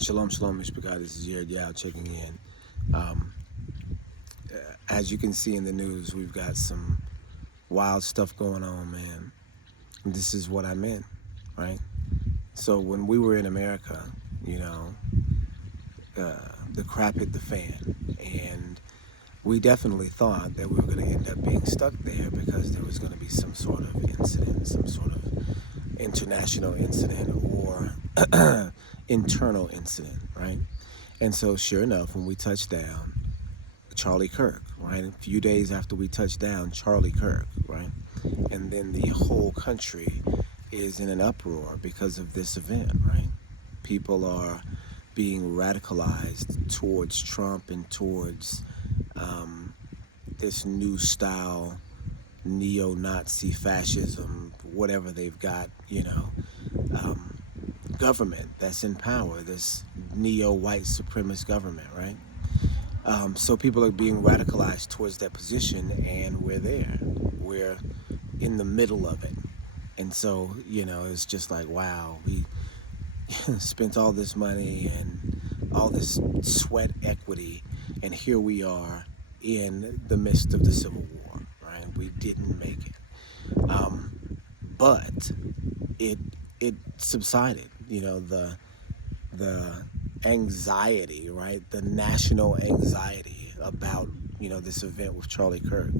Shalom, shalom, Mr. God. This is Jared Yao checking in. Um, as you can see in the news, we've got some wild stuff going on, man. This is what I meant, right? So when we were in America, you know, the crap hit the fan, and we definitely thought that we were going to end up being stuck there because there was going to be some sort of incident, some sort of international incident or internal incident, right? And so, sure enough, when we touched down, Charlie Kirk, right? A few days after we touched down, Charlie Kirk, right? And then the whole country is in an uproar because of this event, right? People are being radicalized towards Trump and towards this new style neo-Nazi fascism, whatever they've got, government that's in power, this neo-white supremacist government, right? So people are being radicalized towards that position, and we're there. We're in the middle of it. And so, it's just like, wow, we spent all this money and all this sweat equity, and here we are in the midst of the Civil War, right? We didn't make it. But it subsided, the anxiety, right? The national anxiety about, this event with Charlie Kirk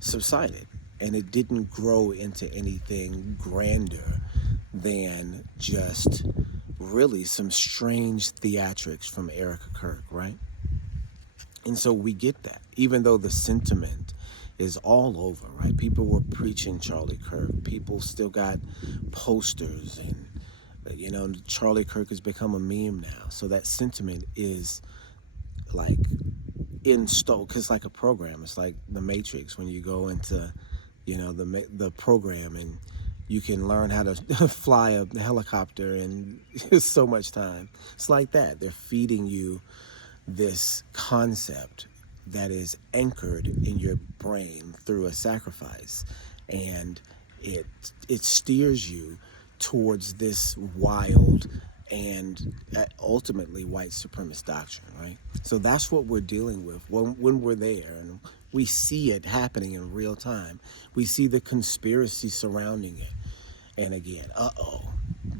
subsided. And it didn't grow into anything grander than just really some strange theatrics from Erica Kirk, right? And so we get that, even though the sentiment is all over, right? People were preaching Charlie Kirk. People still got posters, and Charlie Kirk has become a meme now. So that sentiment is like installed, because it's like a program. It's like the Matrix when you go into, the program, and you can learn how to fly a helicopter in so much time. It's like that. They're feeding you this concept that is anchored in your brain through a sacrifice, and it steers you towards this wild and ultimately white supremacist doctrine, right? So that's what we're dealing with when we're there, and we see it happening in real time. We see the conspiracy surrounding it, and again,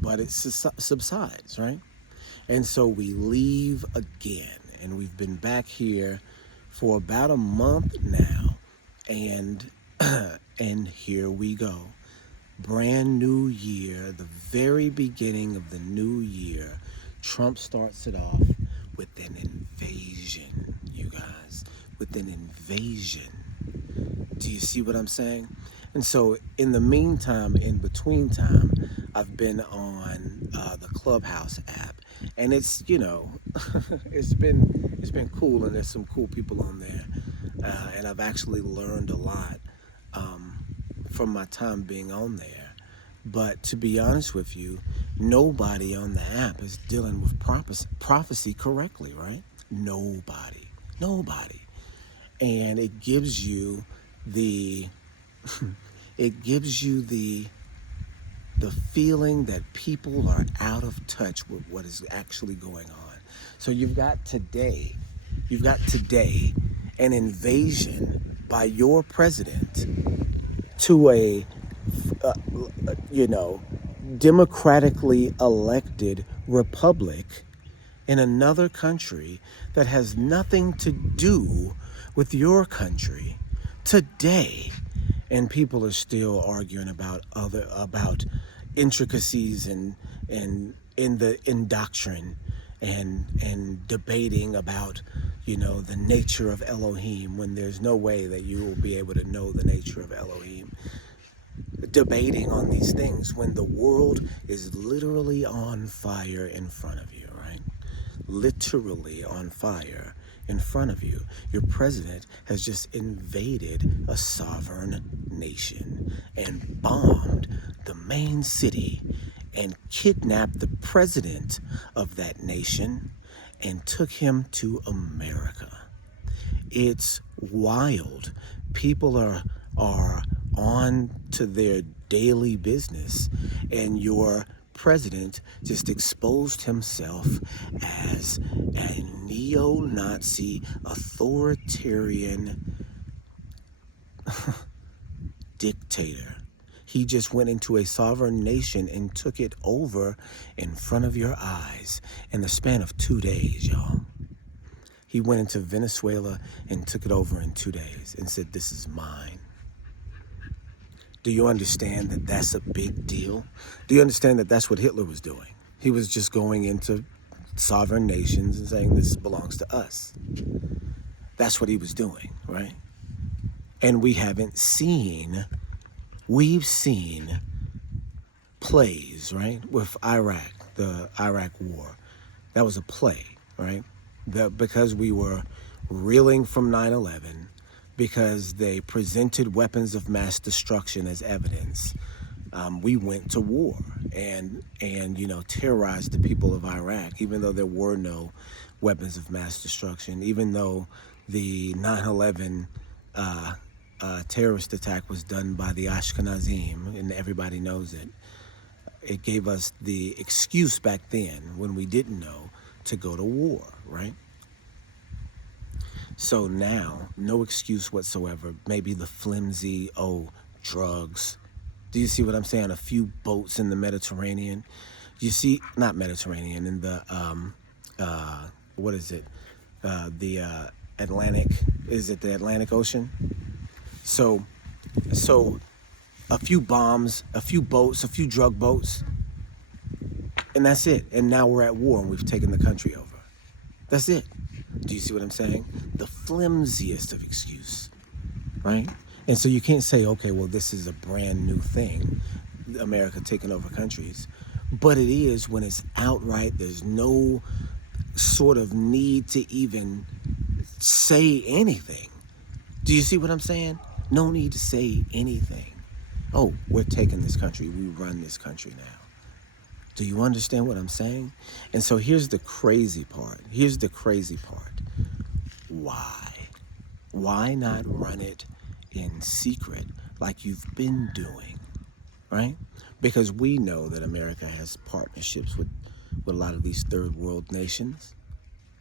but it subsides, right? And so we leave again, and we've been back here for about a month now, and and here we go. Brand new year, the very beginning of the new year. Trump starts it off with an invasion, you guys, with an invasion. Do you see what I'm saying? And so in the meantime, in between time, I've been on the Clubhouse app, and it's it's been cool, and there's some cool people on there, and I've actually learned a lot from my time being on there. But to be honest with you, nobody on the app is dealing with prophecy correctly, right? Nobody, and it gives you the the feeling that people are out of touch with what is actually going on. So you've got today an invasion by your president to a democratically elected republic in another country that has nothing to do with your country today. And people are still arguing about intricacies and in doctrine, and debating about the nature of Elohim, when there's no way that you will be able to know the nature of Elohim. Debating on these things when the world is literally on fire in front of you, right? Literally on fire in front of you. Your president has just invaded a sovereign nation and bombed the main city and kidnapped the president of that nation and took him to America. It's wild. People are on to their daily business, and your president just exposed himself as a neo-Nazi authoritarian dictator. He just went into a sovereign nation and took it over in front of your eyes in the span of 2 days, y'all. He went into Venezuela and took it over in 2 days and said, "This is mine." Do you understand that that's a big deal? Do you understand that that's what Hitler was doing? He was just going into sovereign nations and saying, "This belongs to us." That's what he was doing, right? And we've seen plays, right? With Iraq, the Iraq war. That was a play, right? Because we were reeling from 9/11, because they presented weapons of mass destruction as evidence, we went to war and terrorized the people of Iraq, even though there were no weapons of mass destruction, even though the 9/11 terrorist attack was done by the Ashkenazim, and everybody knows it. It gave us the excuse back then, when we didn't know, to go to war, right? So now, no excuse whatsoever. Maybe the flimsy, drugs. Do you see what I'm saying? A few boats in the Mediterranean. You see, not Mediterranean, in the, what is it? The Atlantic. Is it the Atlantic Ocean? So a few bombs, a few boats, a few drug boats, and that's it. And now we're at war and we've taken the country over. That's it. Do you see what I'm saying? The flimsiest of excuse, right? And so you can't say, okay, well, this is a brand new thing, America taking over countries. But it is when it's outright. There's no sort of need to even say anything. Do you see what I'm saying? No need to say anything. Oh, we're taking this country. We run this country now. Do you understand what I'm saying? And so here's the crazy part. Why? Why not run it in secret like you've been doing, right? Because we know that America has partnerships with a lot of these third world nations,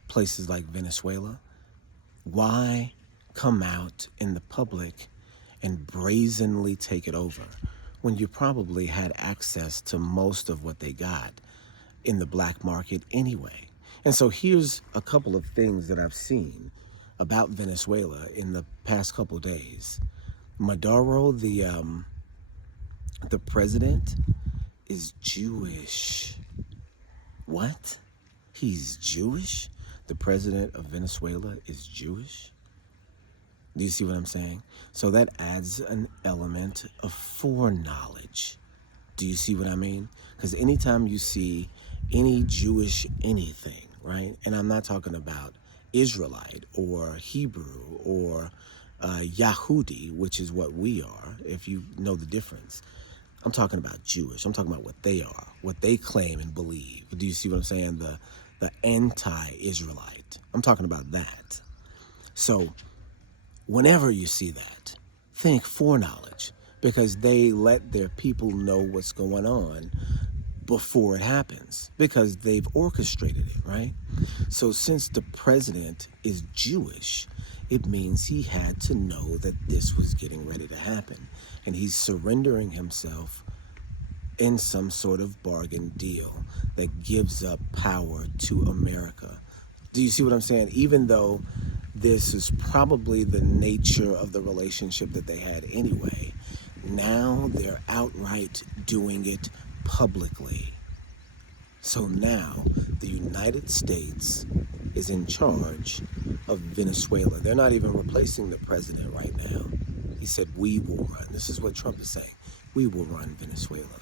places like Venezuela. Why come out in the public and brazenly take it over when you probably had access to most of what they got in the black market anyway? And so here's a couple of things that I've seen about Venezuela in the past couple days. Maduro, the president, is Jewish. What? He's Jewish? The president of Venezuela is Jewish? Do you see what I'm saying? So that adds an element of foreknowledge. Do you see what I mean? Because anytime you see any Jewish anything, right? And I'm not talking about Israelite or Hebrew or Yahudi, which is what we are, if you know the difference. I'm talking about Jewish. I'm talking about what they are, what they claim and believe. Do you see what I'm saying? The anti-Israelite. I'm talking about that. So whenever you see that, think foreknowledge, because they let their people know what's going on before it happens, because they've orchestrated it, right? So since the president is Jewish, it means he had to know that this was getting ready to happen, and he's surrendering himself in some sort of bargain deal that gives up power to America. Do you see what I'm saying? Even though this is probably the nature of the relationship that they had anyway, now they're outright doing it publicly. So now the United States is in charge of Venezuela. They're not even replacing the president right now. He said, we will run. This is what Trump is saying. We will run Venezuela.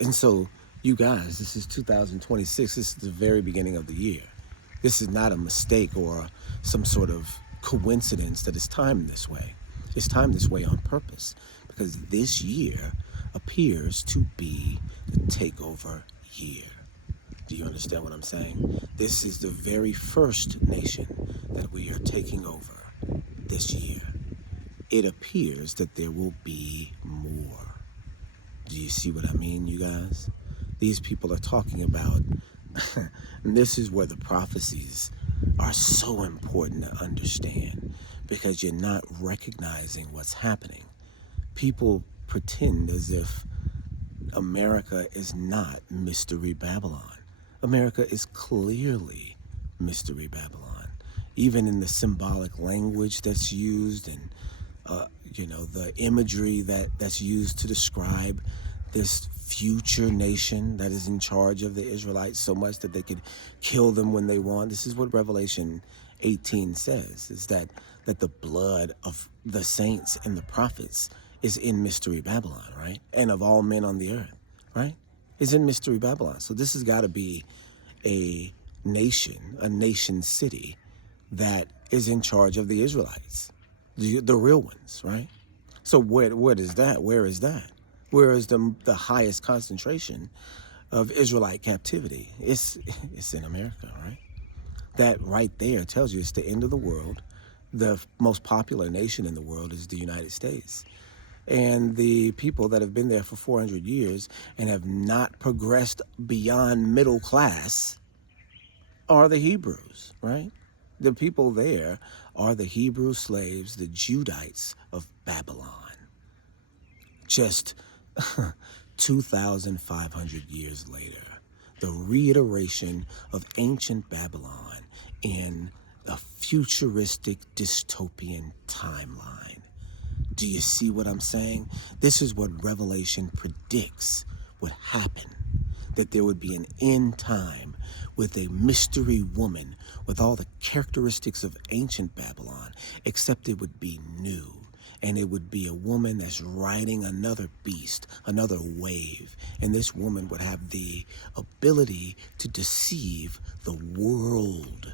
And so, you guys, this is 2026. This is the very beginning of the year. This is not a mistake or some sort of coincidence that it's timed this way. It's timed this way on purpose, because this year appears to be the takeover year. Do you understand what I'm saying? This is the very first nation that we are taking over this year. It appears that there will be more. Do you see what I mean, you guys? these people are talking about. And this is where the prophecies are so important to understand, because you're not recognizing what's happening. People pretend as if America is not Mystery Babylon. America is clearly Mystery Babylon, even in the symbolic language that's used, and the imagery that's used to describe this future nation that is in charge of the Israelites so much that they could kill them when they want. This is what Revelation 18 says, is that the blood of the saints and the prophets is in Mystery Babylon, right? And of all men on the earth, right? Is in Mystery Babylon. So this has got to be a nation city that is in charge of the Israelites, the real ones, right? So what is that? Where is that? Where is the highest concentration of Israelite captivity? It's in America, right? That right there tells you it's the end of the world. The most popular nation in the world is the United States. And the people that have been there for 400 years and have not progressed beyond middle class are the Hebrews, right? The people there are the Hebrew slaves, the Judites of Babylon. Just 2,500 years later, the reiteration of ancient Babylon in a futuristic dystopian timeline. Do you see what I'm saying? This is what Revelation predicts would happen, that there would be an end time with a mystery woman with all the characteristics of ancient Babylon, except it would be new. And it would be a woman that's riding another beast, another wave. And this woman would have the ability to deceive the world,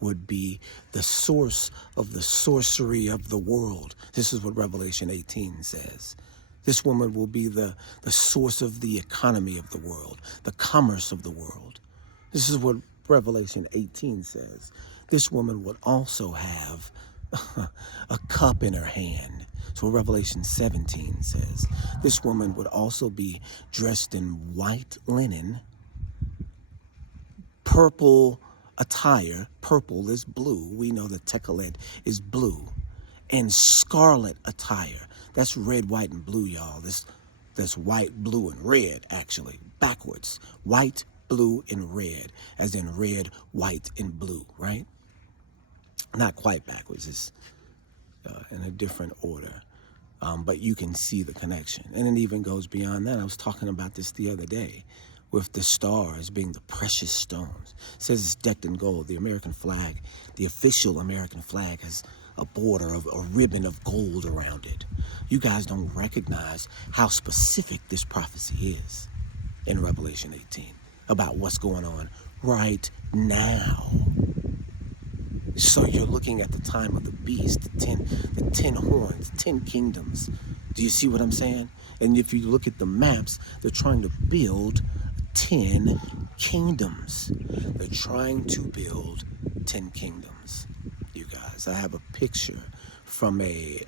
would be the source of the sorcery of the world. This is what Revelation 18 says. This woman will be the source of the economy of the world, the commerce of the world. This is what Revelation 18 says. This woman would also have a cup in her hand. So Revelation 17 says, this woman would also be dressed in white linen, purple attire. Purple is blue. We know that Techelet is blue. And scarlet attire. That's red, white, and blue, y'all. That's white, blue, and red, actually. Backwards. White, blue, and red. As in red, white, and blue, right? Not quite backwards. It's in a different order. But you can see the connection. And it even goes beyond that. I was talking about this the other day with the stars being the precious stones. It says it's decked in gold. The American flag, the official American flag, has a border of a ribbon of gold around it. You guys don't recognize how specific this prophecy is in Revelation 18 about what's going on right now. So you're looking at the time of the beast, the 10 horns, 10 kingdoms. Do you see what I'm saying? And if you look at the maps, they're trying to build 10 kingdoms. They're trying to build 10 kingdoms. You guys, I have a picture from a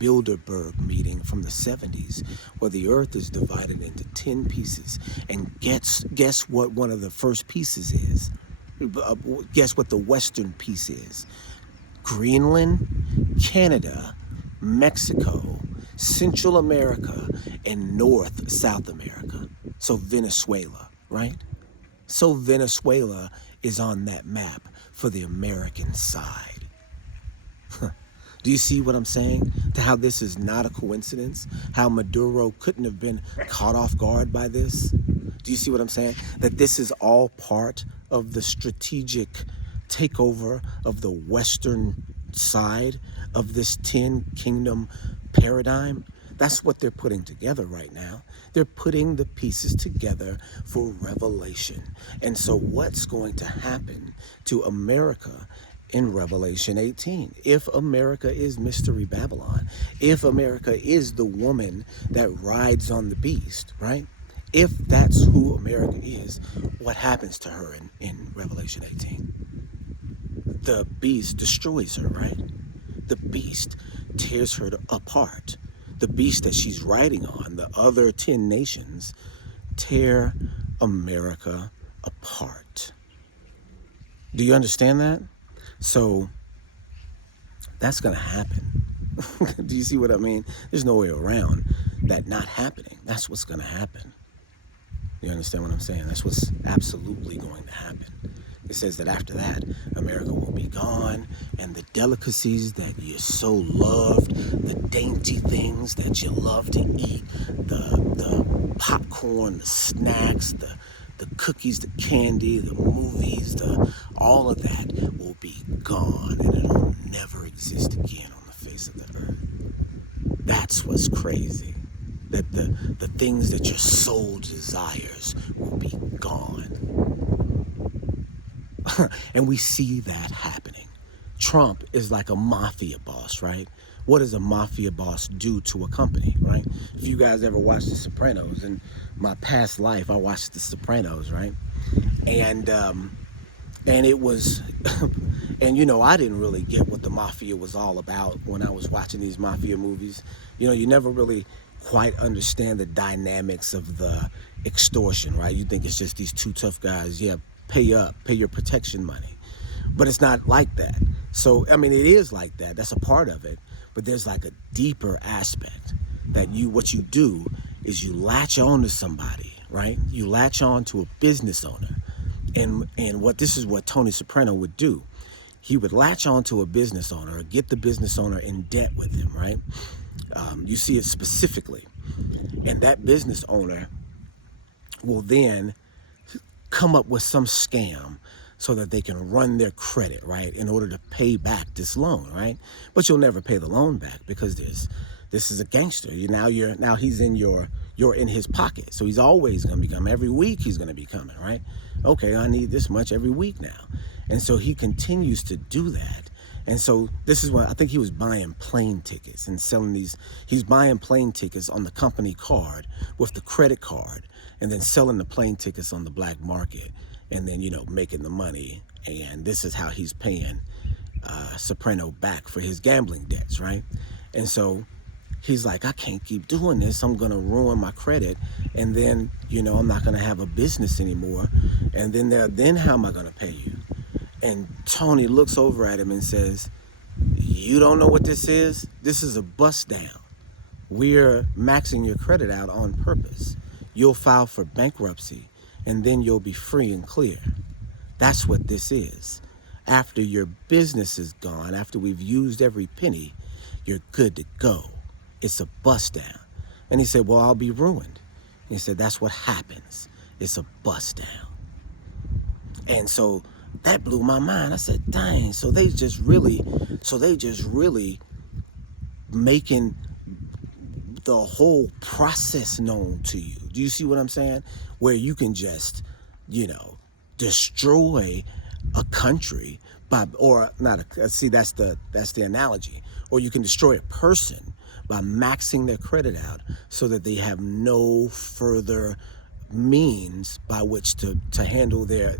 Bilderberg meeting from the 70s where the earth is divided into 10 pieces. And guess what one of the first pieces is? Guess what the western piece is? Greenland, Canada, Mexico, Central America, and South America. So Venezuela, right? So Venezuela is on that map for the American side. Do you see what I'm saying? How this is not a coincidence? How Maduro couldn't have been caught off guard by this? Do you see what I'm saying? That this is all part of the strategic takeover of the western side of this 10 kingdom paradigm. That's what they're putting together right now. They're putting the pieces together for Revelation. And so what's going to happen to America in Revelation 18? If America is Mystery Babylon, if America is the woman that rides on the beast, right? If that's who America is, what happens to her in Revelation 18? The beast destroys her, right? The beast tears her apart. The beast that she's riding on, the other 10 nations, tear America apart. Do you understand that? So that's going to happen. Do you see what I mean? There's no way around that not happening. That's what's going to happen. You understand what I'm saying? That's what's absolutely going to happen. It says that after that, America will be gone, and the delicacies that you so loved, the dainty things that you love to eat, the popcorn, the snacks, the cookies, the candy, the movies, all of that will be gone, and it'll never exist again on the face of the earth. That's what's crazy. That the things that your soul desires will be gone. And we see that happening. Trump is like a mafia boss, right? What does a mafia boss do to a company, right? If you guys ever watched The Sopranos, in my past life, I watched The Sopranos, right? And it was, and I didn't really get what the mafia was all about when I was watching these mafia movies. You never really quite understand the dynamics of the extortion, right? You think it's just these two tough guys, pay up, pay your protection money. But it's not like that. So, it is like that. That's a part of it. But there's like a deeper aspect that what you do is you latch on to somebody, right? You latch on to a business owner. And this is what Tony Soprano would do. He would latch on to a business owner or get the business owner in debt with him, right? You see it specifically. And that business owner will then come up with some scam so that they can run their credit, right, in order to pay back this loan, right? But you'll never pay the loan back because this is a gangster. Now he's you're in his pocket. So he's always going to be coming. Every week he's going to be coming, right? Okay, I need this much every week now. And so he continues to do that. And so this is what I think he was buying plane tickets and selling these. He's buying plane tickets on the company card with the credit card and then selling the plane tickets on the black market and then, making the money. And this is how he's paying Soprano back for his gambling debts, right? And so he's like, I can't keep doing this. I'm going to ruin my credit. And then, I'm not going to have a business anymore. And then how am I going to pay you? And Tony looks over at him and says, you don't know what this is? This is a bust down. We're maxing your credit out on purpose. You'll file for bankruptcy and then you'll be free and clear. That's what this is. After your business is gone, after we've used every penny, you're good to go. It's a bust down. And he said, well, I'll be ruined. He said, that's what happens. It's a bust down. And so that blew my mind. I said, dang, so they just really making the whole process known to you. Do you see what I'm saying? Where you can just, destroy a country that's the analogy. Or you can destroy a person by maxing their credit out so that they have no further means by which to handle their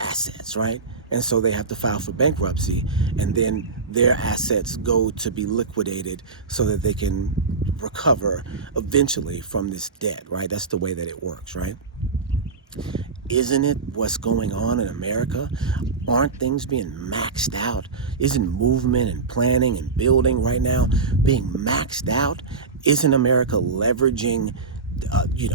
assets, right? And so they have to file for bankruptcy, and then their assets go to be liquidated so that they can recover eventually from this debt, right? That's the way that it works, right? Isn't it what's going on in America? Aren't things being maxed out? Isn't movement and planning and building right now being maxed out? Isn't America leveraging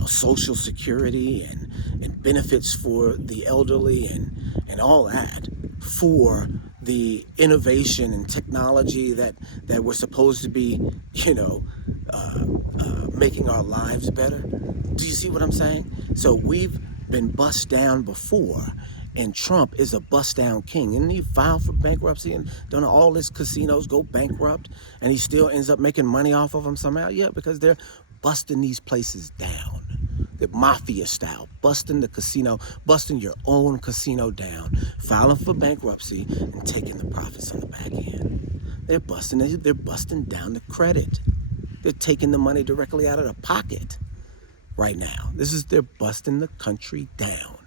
Social Security and benefits for the elderly and all that for the innovation and technology that we're supposed to be, making our lives better? Do you see what I'm saying? So we've been bust down before, and Trump is a bust down king. And he filed for bankruptcy, and don't all his casinos go bankrupt, and he still ends up making money off of them somehow? Yeah, because they're busting these places down. The mafia style, busting the casino, busting your own casino down, filing for bankruptcy and taking the profits on the back end. They're busting down the credit. They're taking the money directly out of the pocket right now. They're busting the country down.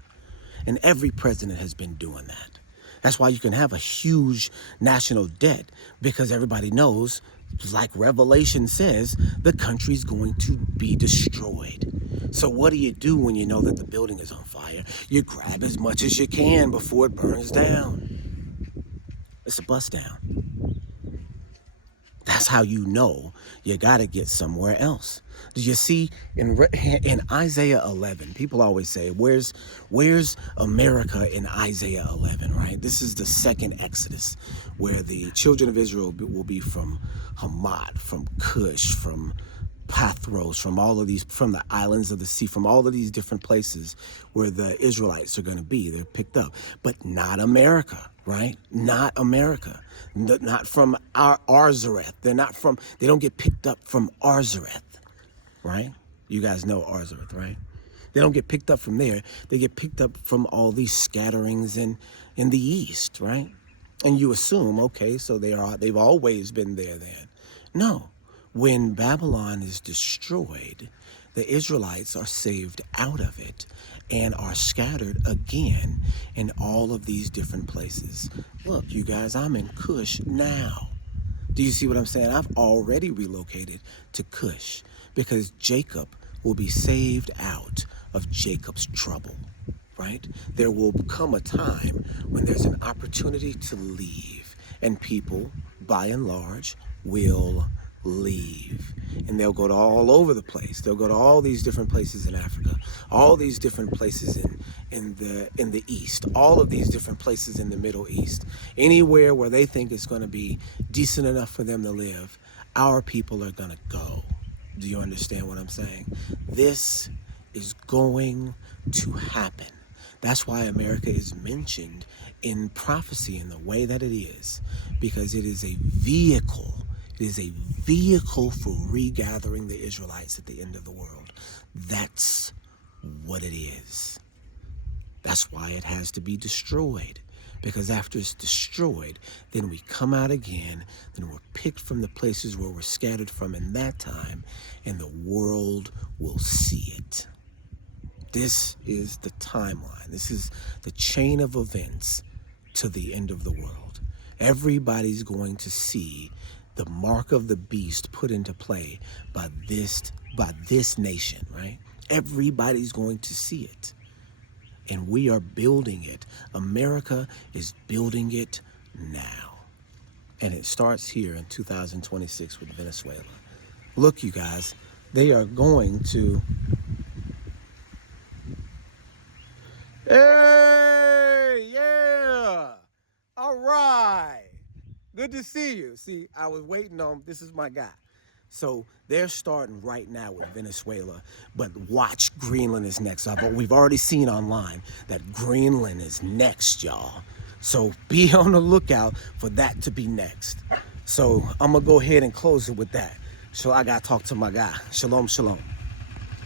And every president has been doing that. That's why you can have a huge national debt, because everybody knows, like Revelation says, the country's going to be destroyed. So what do you do when you know that the building is on fire? You grab as much as you can before it burns down. It's a bust down. That's how you know you got to get somewhere else. Do you see in Isaiah 11? People always say, "Where's America in Isaiah 11?" Right? This is the second Exodus, where the children of Israel will be from Hamat, from Cush, from Pathros, from all of these, from the islands of the sea, from all of these different places where the Israelites are going to be. They're picked up, but not America, right? Not America. Not from our Arzareth. They don't get picked up from Arzareth, right? You guys know Arzareth, right? They don't get picked up from there. They get picked up from all these scatterings in the east, right? And you assume, okay, so they've always been there then. No. When Babylon is destroyed, the Israelites are saved out of it and are scattered again in all of these different places. Look, you guys, I'm in Cush now. Do you see what I'm saying? I've already relocated to Cush because Jacob will be saved out of Jacob's trouble, right? There will come a time when there's an opportunity to leave, and people, by and large, will leave, and they'll go to all over the place. They'll go to all these different places in Africa, all these different places in the East, all of these different places in the Middle East, anywhere where they think it's going to be decent enough for them to live. Our people are going to go. Do you understand what I'm saying? This is going to happen. That's why America is mentioned in prophecy in the way that it is, because it is a vehicle. It is a vehicle for regathering the Israelites at the end of the world. That's what it is. That's why it has to be destroyed. Because after it's destroyed, then we come out again, then we're picked from the places where we're scattered from in that time, and the world will see it. This is the timeline. This is the chain of events to the end of the world. Everybody's going to see the mark of the beast put into play by this nation, right? Everybody's going to see it. And we are building it. America is building it now. And it starts here in 2026 with Venezuela. Look, you guys, they are going to... Hey, yeah. All right. Good to see you. See, I was waiting on, this is my guy. So they're starting right now with Venezuela, but watch, Greenland is next. We've already seen online that Greenland is next, y'all. So be on the lookout for that to be next. So I'm gonna go ahead and close it with that. So I gotta talk to my guy. Shalom, shalom.